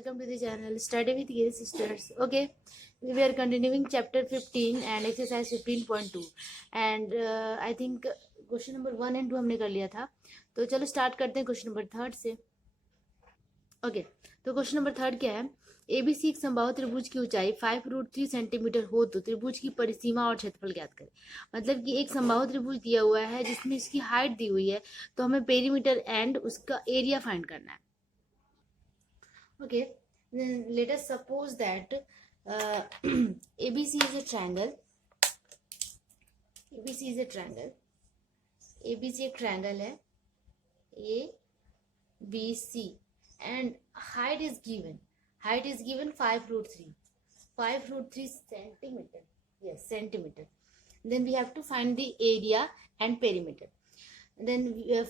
welcome to the channel Study with Giri Sisters. Okay, we are continuing chapter 15 and exercise 15.2 and I think question number 1 and 2 हमने कर लिया था, तो चलो start करते हैं क्वेश्चन नंबर 3 से. ओके, तो क्वेश्चन नंबर 3 क्या है? एबीसी एक समबाहु त्रिभुज की ऊंचाई 5√3 सेंटीमीटर हो तो त्रिभुज की परिसीमा और क्षेत्रफल ज्ञात करें. मतलब कि एक समबाहु त्रिभुज दिया हुआ है जिसमें इसकी हाइट दी हुई है, तो हमें पेरीमीटर एंड उसका एरिया फाइंड करना है. Okay, then let us suppose that ABC is a triangle. ABC is a triangle. ABC एक triangle है ABC and height is given. Height is given 5√3. 5√3 centimeter. Yes, centimeter. Then we have to find the area and perimeter. Then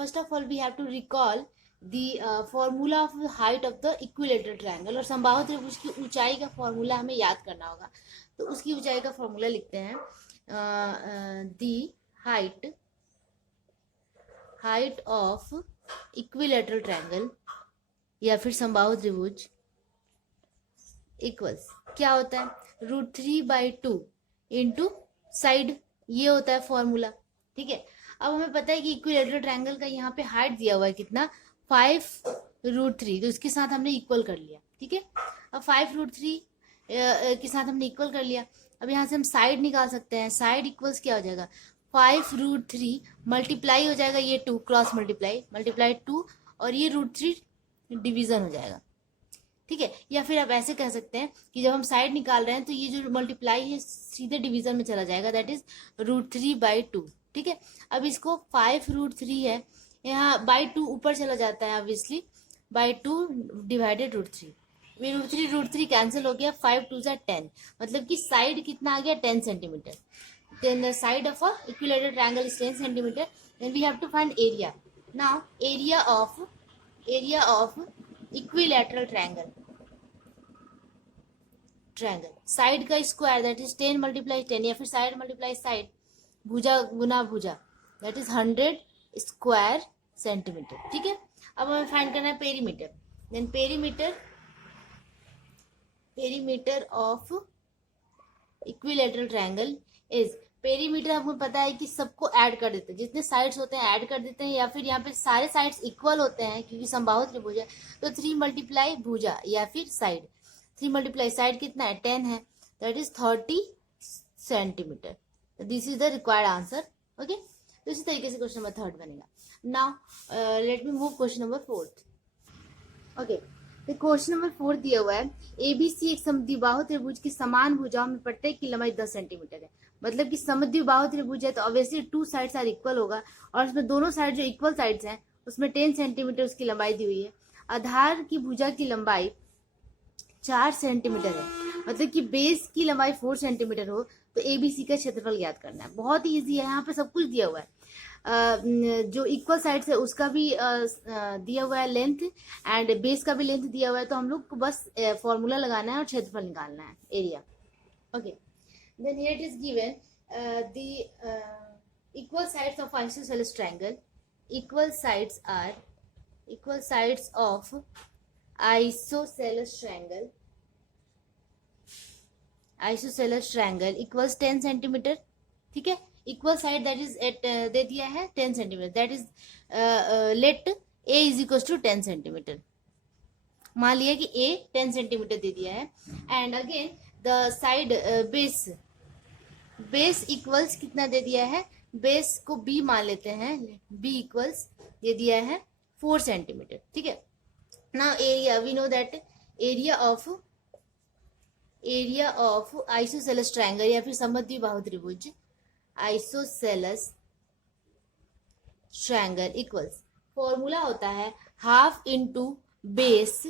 first of all we have to recall the formula of the height of the equilateral triangle. और समबाहु त्रिभुज की ऊंचाई का formula हमें याद करना होगा, तो उसकी ऊंचाई का फॉर्मूला लिखते हैं the height of equilateral triangle या फिर समबाहु त्रिभुज इक्वल्स क्या होता है, √3/2 इंटू साइड. ये होता है फॉर्मूला. ठीक है, अब हमें पता है कि इक्विलेटरल ट्रायंगल का यहाँ पे हाइट दिया हुआ है कितना, 5√3, तो इसके साथ हमने इक्वल कर लिया. ठीक है, अब 5√3 के साथ हमने इक्वल कर लिया. अब यहाँ से हम साइड निकाल सकते हैं. साइड इक्वल्स क्या हो जाएगा, 5√3 मल्टीप्लाई हो जाएगा ये 2, क्रॉस मल्टीप्लाई 2, और ये √3 डिवीजन हो जाएगा. ठीक है, या फिर आप ऐसे कह सकते हैं कि जब हम साइड निकाल रहे हैं तो ये जो मल्टीप्लाई है सीधे डिवीजन में चला जाएगा, दैट इज √3/2. ठीक है, अब इसको 5√3 है, यहाँ /2 ऊपर चला जाता है ऑब्वियसली, /2 डिवाइडेड √3. √3 कैंसिल हो गया, 5 2 जा 10, मतलब कि साइड कितना आ गया, 10 centimetre. Then the side of a equilateral triangle is 10 centimetre. Then we have to find area. Now area of equilateral triangle side का स्क्वायर दैट इज 10 × 10, या फिर साइड × साइड, भुजा गुना भुजा, दैट इज 100 स्क्वायर सेंटीमीटर. ठीक है, अब हमें find करना है perimeter. Then perimeter of equilateral triangle is, perimeter हमको पता है कि सबको ऐड कर देते हैं, जितने साइड्स होते हैं ऐड कर देते हैं, या फिर यहाँ पे सारे साइड्स इक्वल होते हैं क्योंकि समबाहु त्रिभुज है, तो 3 × भुजा या फिर साइड. 3 × साइड कितना है, 10 है, that is 30 centimetre. This is the required answer. Okay, तो इसी तरीके से क्वेश्चन नंबर 3 बनेगा. Now let me move question number 4. Okay, तो क्वेश्चन नंबर 4 दिया हुआ है, एबीसी एक समद्विबाहु त्रिभुज की समान भुजाओं में प्रत्येक की लंबाई 10 सेंटीमीटर है. मतलब कि समद्विबाहु त्रिभुज है तो ऑब्वियसली 2 साइड्स आर इक्वल होगा, और उसमें दोनों साइड जो इक्वल साइड्स हैं उसमें 10 सेंटीमीटर उसकी लंबाई दी हुई है. आधार की भुजा की लंबाई 4 सेंटीमीटर है, मतलब कि बेस की लंबाई 4 सेंटीमीटर हो तो एबीसी का क्षेत्रफल ज्ञात करना है. बहुत ही इजी है, यहाँ पे सब कुछ दिया हुआ है. जो इक्वल साइड्स है उसका भी दिया हुआ है लेंथ, एंड बेस का भी लेंथ दिया हुआ है, तो हम लोग को बस फॉर्मूला लगाना है और क्षेत्रफल निकालना है, area. Okay, then here it is given the equal sides of isosceles triangle. Equal sides of isosceles triangle equals 10 centimeter. ठीक है, equal side that is at दे दिया है 10 centimeter, that is let a is equal to 10 centimeter. मान लिया कि a 10 centimeter दे दिया है, and again the side base equals कितना दे दिया है, बेस को बी मान लेते हैं, बी इक्वल्स दे दिया है 4 सेंटीमीटर. ठीक है, now area, we know that area of isosceles triangle या फिर समद्विबाहु त्रिभुज आइसोसेलेस ट्रायंगल इक्वल्स, फॉर्मूला होता है half into base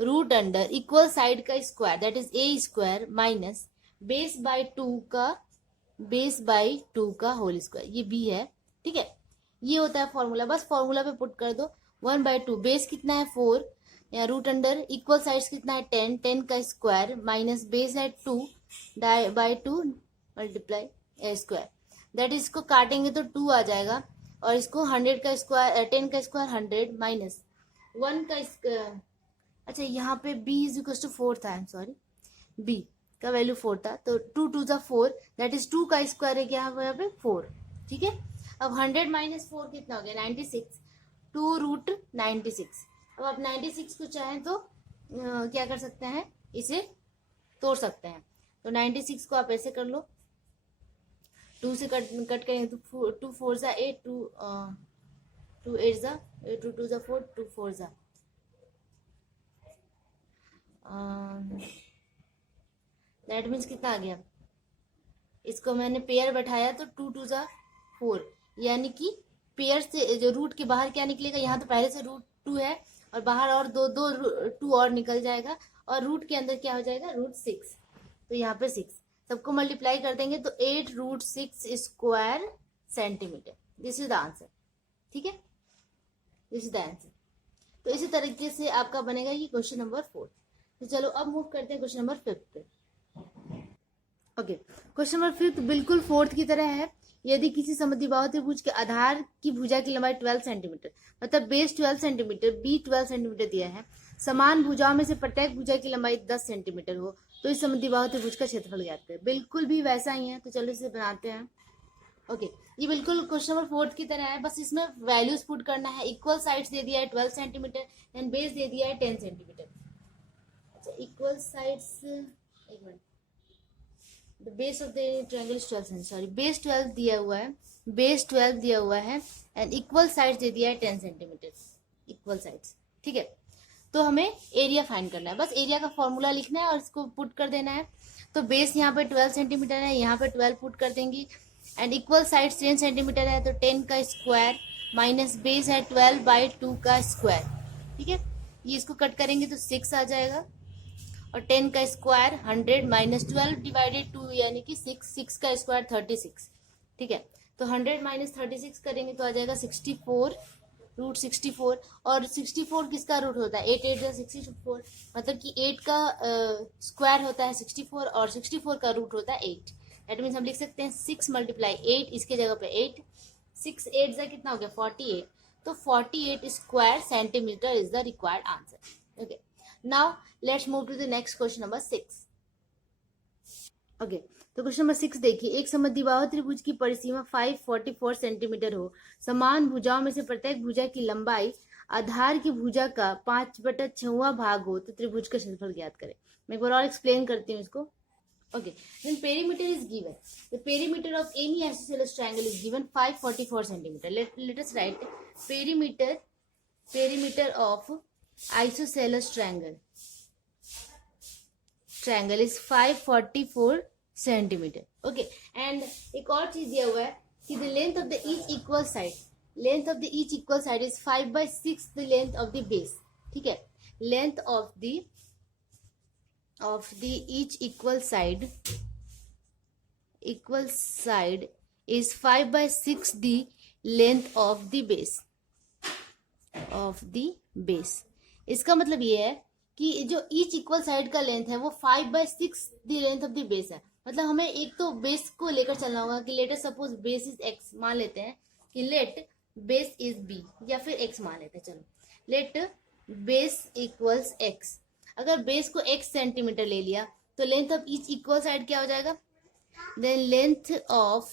root under equal side का square that is a square minus base by 2 का होल स्क्वायर. ये बी है. ठीक है, ये होता है फॉर्मूला. बस फॉर्मूला पे पुट कर दो, 1/2 बेस कितना है 4, या रूट अंडर इक्वल साइड्स कितना है 10 का स्क्वायर माइनस बेस है 2/2 multiply A square, that is इसको काटेंगे तो 2 आ जाएगा, और इसको 100 का स्क्वायर 10 का स्क्वायर 100 माइनस 1 का अच्छा यहाँ पे b इज इक्वल टू 4 था, आई एम सॉरी, b का वैल्यू 4 था, तो 2 टू ज़ा 4, दैट इज 2 का स्क्वायर है क्या है यहाँ पे 4, ठीक है। अब 100 माइनस 4 कितना हो गया 96, 2 रूट 96। अब आप 96 को चाहें तो क्या कर सकते हैं, इसे तोड़ सकते हैं। तो 96 को आप ऐसे कर लो, 2 से कट करेंगे तो 2 4 ज़ा 8, 2 8 ज़ा 8, 2 2 ज़ा 4, 2 4 ज़ा दैट मीन्स कितना आ गया, इसको मैंने पेयर बैठाया तो 2 2 ज़ा 4, यानी कि पेयर से जो रूट के बाहर क्या निकलेगा, यहाँ तो पहले से रूट 2 है और बाहर और दो दो 2 और निकल जाएगा, और रूट के अंदर क्या हो जाएगा रूट 6, तो यहाँ पे 6 सबको मल्टीप्लाई कर देंगे तो 8 root 6 square centimetre, this is the answer, ठीक है, दिस इज द आंसर। तो इसी तरीके से आपका बनेगा ये क्वेश्चन नंबर 4। तो चलो अब मूव करते हैं क्वेश्चन नंबर 5 पे। ओके, क्वेश्चन नंबर 5 बिल्कुल 4th की तरह है। यदि किसी समद्विबाहु त्रिभुज के आधार की भुजा की लंबाई 12 सेंटीमीटर, मतलब बेस 12 सेंटीमीटर, बी 12 सेंटीमीटर दिया है, समान भुजाओं में से प्रत्येक भुजा की लंबाई 10 सेंटीमीटर हो, तो इस समद्विबाहु त्रिभुज का क्षेत्रफल ज्ञात करें। बिल्कुल भी वैसा ही है, तो चलो इसे बनाते हैं। ओके, ये बिल्कुल क्वेश्चन नंबर 4th की तरह है, बस इसमें वैल्यूज पुट करना है। इक्वल साइड्स दे दिया है 12 सेंटीमीटर एंड बेस दे दिया है 10 सेंटीमीटर। अच्छा, इक्वल साइड्स, एक minute, the base of the triangle is 12 sorry, base 12 दिया हुआ है, बेस 12 दिया हुआ है एंड इक्वल साइड्स दे दिया है 10 सेंटीमीटर, इक्वल साइड्स, ठीक है। तो हमें एरिया फाइंड करना है, बस एरिया का फॉर्मूला लिखना है और इसको पुट कर देना है। तो बेस यहाँ पे 12 सेंटीमीटर है, यहाँ पे 12 पुट कर देंगी एंड इक्वल साइड्स 10 सेंटीमीटर है, तो 10 का स्क्वायर माइनस बेस है 12/2 का स्क्वायर, ठीक है। ये इसको कट करेंगे तो 6 आ जाएगा, और 10 का स्क्वायर 100 माइनस 12 डिवाइडेड 2 यानी कि 6, 6 का स्क्वायर 36, ठीक है। तो 100 माइनस 36 करेंगे तो आ जाएगा 64 रूट 64, और 64 किसका रूट होता है 8 8 या 64, मतलब कि 8 का स्क्वायर होता है 64 और 64 का रूट होता है 8। दैट मीन्स हम लिख सकते हैं 6 मल्टीप्लाई 8, इसके जगह पे 8, 6 8 ज़ा कितना हो गया 48, तो 48 square centimetre is the required answer. Okay, now let's move to the next question number 6। Okay, तो क्वेश्चन नंबर 6 देखिए, एक समद्विबाहु त्रिभुज की परिसीमा 544 सेंटीमीटर हो, समान भुजाओं में से प्रत्येक भुजा की लंबाई आधार की भुजा का 5/6वां भाग हो, तो त्रिभुज का क्षेत्रफल ज्ञात करें। मैं एक बार और एक्सप्लेन करती हूँ इसको। Okay, then perimeter is given. The perimeter of any isosceles triangle is given 544 centimeter. Let us write perimeter of isosceles triangle is 544 centimeter. Okay, and एक और चीज दिया हुआ है कि the length of the each equal side is 5/6 the length of the base. ठीक है, length of the each equal side is 5/6 the length of the base. इसका मतलब ये है कि जो each equal side का लेंथ है वो 5/6 the length of the base है। मतलब हमें एक तो बेस को लेकर चलना होगा कि let suppose base is x, मान लेते हैं कि लेट बेस इज b, या फिर x मान लेते हैं, चलो लेट बेस इक्वल्स x। अगर बेस को x सेंटीमीटर ले लिया तो length of each equal side क्या हो जाएगा, then length of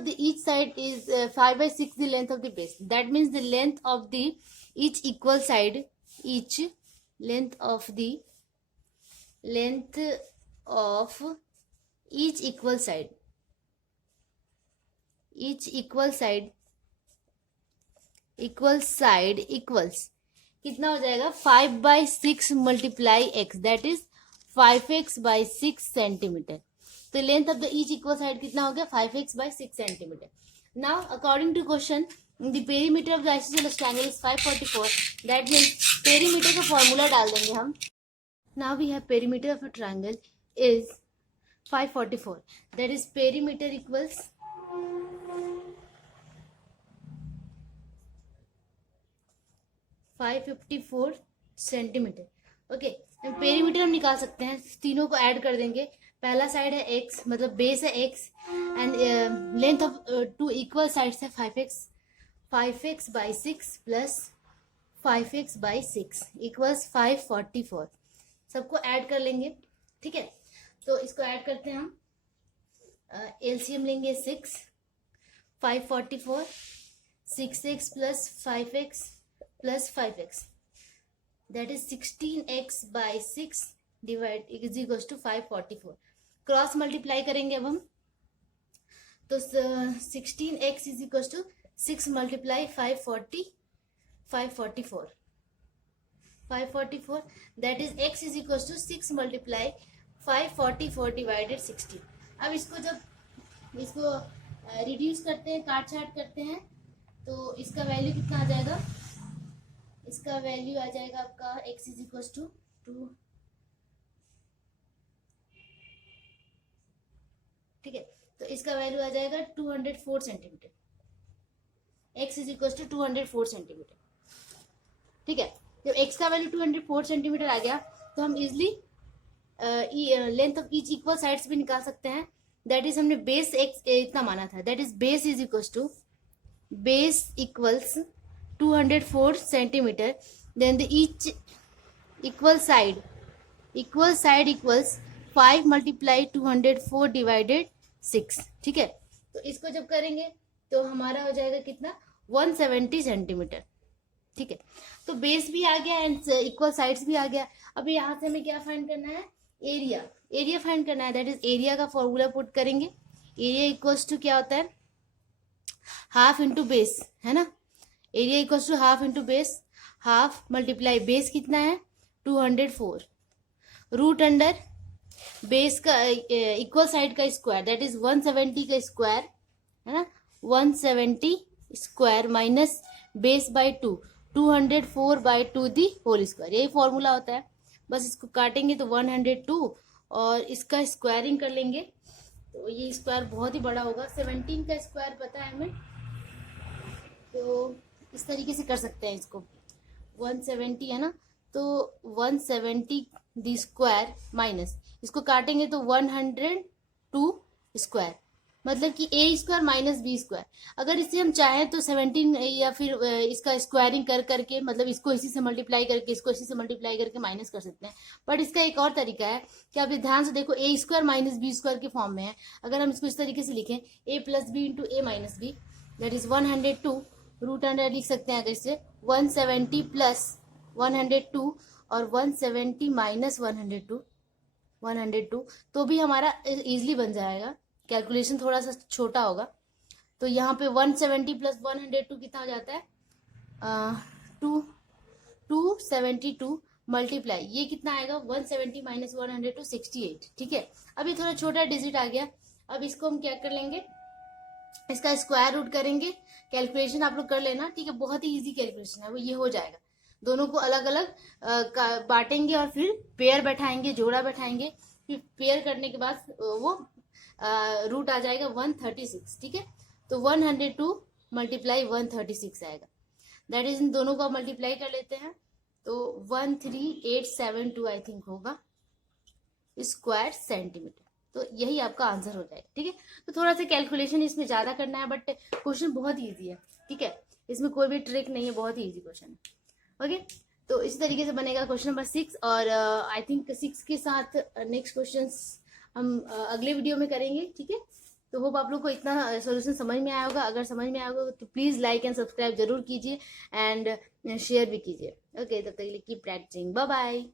the each side is 5/6 the length of the base. That means the length of the each equal side, length of each equal side equals कितना हो जाएगा 5/6 multiply x, that is 5x/6 centimeter. तो length of the each equal side कितना हो गया 5x/6 centimetre. Now according to question the perimeter of the isosceles triangle is 544, that means perimeter का formula डाल देंगे हम। Now we have perimeter of a triangle is 544, that is perimeter equals 554 centimetre. Okay, perimeter हम निकाल सकते हैं, तीनों को ऐड कर देंगे। पहला साइड है x, मतलब बेस है x and length of two equal sides है 5x/6 plus 5x by 6 equals 544। सबको ऐड कर लेंगे, ठीक है। तो इसको ऐड करते हैं हम, एलसीएम लेंगे 6, 544, 6x plus 5x plus 5x, that is 16x by 6 divide is equal to 544। Cross multiply करेंगे अब हम, तो 16x is equal to 6 multiply 544 that is x is equal to 6 multiply 544 divided 16। अब इसको जब इसको रिड्यूस करते हैं, काट छाट करते हैं, तो इसका वैल्यू कितना आ जाएगा, इसका वैल्यू आ जाएगा आपका x इज इक्वल टू 2, ठीक है। तो इसका वैल्यू आ जाएगा 204 centimetre, x is equal to 204 centimetre, ठीक है। जब x का वैल्यू 204 सेंटीमीटर आ गया तो हम easily length of each equal sides भी निकाल सकते हैं। दैट इज हमने बेस x इतना माना था, that is base is equal to base equals 204 centimetre, then the each equal side equals 5 multiply 204 divided 6, ठीक है। तो इसको जब करेंगे तो हमारा हो जाएगा कितना, 170 सेंटीमीटर, ठीक है। तो बेस भी आ गया एंड इक्वल साइड्स भी आ गया। अब यहाँ से हमें क्या फाइंड करना है, एरिया फाइंड करना है। दैट इज एरिया का फॉर्मूला पुट करेंगे, एरिया इक्वल्स टू क्या होता है, हाफ इंटू बेस, है ना। Area equals to half into base, half multiply base कितना है 204, रूट अंडर बेस का इक्वल साइड का स्क्वायर, दैट इज 170 का स्क्वायर, है ना, 170 square minus base by 2, 204 by 2 the whole square, यही फॉर्मूला होता है। बस इसको काटेंगे तो 102 और इसका स्क्वायरिंग कर लेंगे तो ये स्क्वायर बहुत ही बड़ा होगा, 17 का स्क्वायर पता है हमें, तो इस तरीके से कर सकते हैं इसको, 170 है ना, तो 170 दी स्क्वायर माइनस इसको काटेंगे तो 102 स्क्वायर, मतलब कि ए स्क्वायर माइनस बी स्क्वायर। अगर इसे हम चाहें तो 17 या फिर इसका स्क्वायरिंग कर करके, मतलब इसको इसी से मल्टीप्लाई करके इसको इसी से मल्टीप्लाई करके माइनस कर सकते हैं। बट इसका एक और तरीका है कि आप ध्यान से देखो, a square minus b square के फॉर्म में है। अगर हम इसको इस तरीके से लिखें, a plus b into a minus b, that is 102, root under लिख सकते हैं अगर इससे 170 प्लस 102 और 170 माइनस 102 तो भी हमारा इजिली बन जाएगा। कैलकुलेशन थोड़ा सा छोटा होगा, तो यहाँ पे 170 प्लस 102 कितना हो जाता है, 272 मल्टीप्लाई ये कितना आएगा, 170 माइनस 102 68, ठीक है। अभी थोड़ा छोटा डिजिट आ गया, अब इसको हम क्या कर लेंगे, इसका स्क्वायर रूट करेंगे। कैलकुलेशन आप लोग कर लेना, ठीक है, बहुत ही इजी कैलकुलेशन है वो, ये हो जाएगा। दोनों को अलग अलग बांटेंगे और फिर पेयर बैठाएंगे, जोड़ा बैठाएंगे, फिर पेयर करने के बाद वो रूट आ जाएगा 136, ठीक है। तो 102 मल्टीप्लाई 136 आएगा, दैट इज इन दोनों को मल्टीप्लाई कर लेते हैं तो 13872 आई थिंक होगा स्क्वायर सेंटीमीटर। तो यही आपका आंसर हो जाएगा, ठीक है। तो थोड़ा सा कैलकुलेशन इसमें ज्यादा करना है, बट क्वेश्चन बहुत ईजी है, ठीक है, इसमें कोई भी ट्रिक नहीं है, बहुत ही ईजी क्वेश्चन है। ओके, तो इस तरीके से बनेगा क्वेश्चन नंबर 6, और आई थिंक 6 के साथ नेक्स्ट क्वेश्चन हम अगले वीडियो में करेंगे, ठीक है। तो होप आप लोग को इतना सॉल्यूशन समझ में आया होगा। अगर समझ में आया होगा तो प्लीज लाइक एंड सब्सक्राइब जरूर कीजिए एंड शेयर भी कीजिए। ओके, तब तक के लिए कीप प्रैक्टिसिंग, बाय बाय।